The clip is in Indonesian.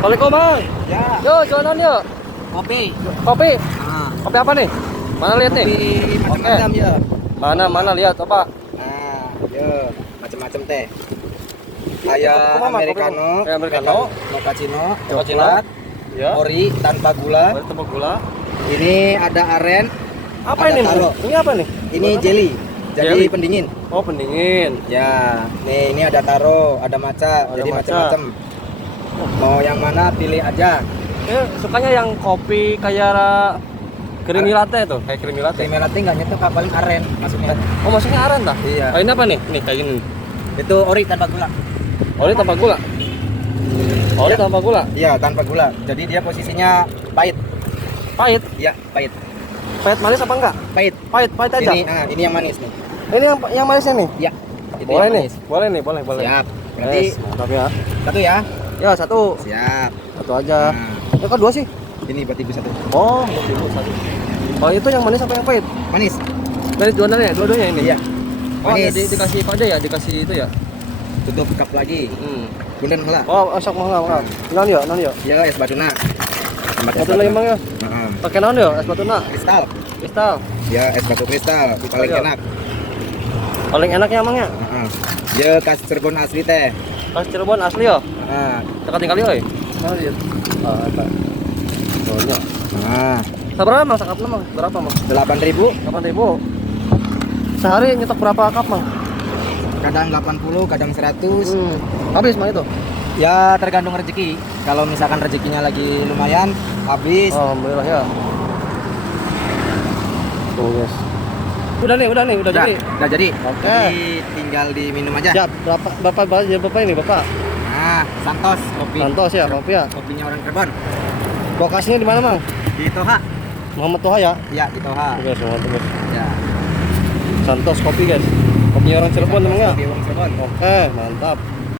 Assalamualaikum bang. Ya. Yuk jualan yuk. Kopi. Kopi. Nah, Kopi apa nih? Mana lihat nih? kopi macam-macam ya. Mana lihat coba. Nah, ya macam-macam teh. Kayak Kopi apa, americano, Kayak americano. mochaccino, Mochaccino. coklat, Ya. ori tanpa gula. Ada tambah gula. Ini ada aren. Apa Ada ini? taro. Ini apa nih? Ini jelly. Jadi Jelly. pendingin. Oh pendingin. Ya, nih ini ada taro, ada matcha, Ada jadi matcha. macam-macam. Mau yang mana pilih aja. Sukanya yang kopi kayak creamy latte tuh, kayak creamy latte. Creamy latte nggak nyetok, paling aren maksudnya. Oh maksudnya aren tah? Iya. Oh, ini apa nih? Nih kayak gini. Itu ori tanpa gula. Ori tanpa gula. Ori Ya. tanpa gula. Iya, tanpa gula. Jadi dia posisinya pahit. Pahit. Iya, pahit. Pahit manis apa enggak? Pahit. Pahit aja. Ini yang manis nih. Ini yang manisnya nih. Iya. Itu Boleh yang nih. manis. Boleh nih, boleh. Siap. Berarti Yes, mantap ya. satu ya. Ya satu. Siap. Satu aja. Nah, Ya kok dua sih? ini berarti itu satu. Oh, dulu satu. Oh, itu yang manis apa yang pahit? Manis. Dari dua-duanya ini. Iya. Oh, Manis. dikasih kode ya, dikasih itu ya. Tutup cup lagi. Bundan lah. Oh, sok mahal. Non yuk. Ya, es batu nak. Tambah es Batu lembang ya. Heeh. Pakai non yuk, es batu nak. Kristal. Kristal. Ya, es batu kristal. Paling Iya. enak. Paling enaknya emangnya. Heeh. Ya, khas Cirebon asli teh. Pas Cirebon asli ya. Heeh. Tekan tinggal euy. Mana lihat? Ah, apa? Banyak. Nah, Seberapa mang sakapna mang? Berapa mang? 8.000, 8.000. Sehari nyetok berapa cup mang? kadang 80, kadang 100. Habis mang itu. Ya, tergantung rezeki. Kalau misalkan rezekinya lagi lumayan, habis. Oh, alhamdulillah ya. Tuh, guys. Udah jadi. Udah jadi. Oke. Jadi tinggal diminum aja. Ya, bapak ini, Bapak. Nah, Santos kopi. Santos ya, kopi ya. Kopinya orang Cirebon. Lokasinya di mana, Mang? Di Toha. Muhammad Toha ya. Ya, di Toha. Oke, mantap, guys. Ya. Santos kopi, guys. Kopinya orang Cirebon emang ya? Kopi orang Cirebon. Oke, mantap.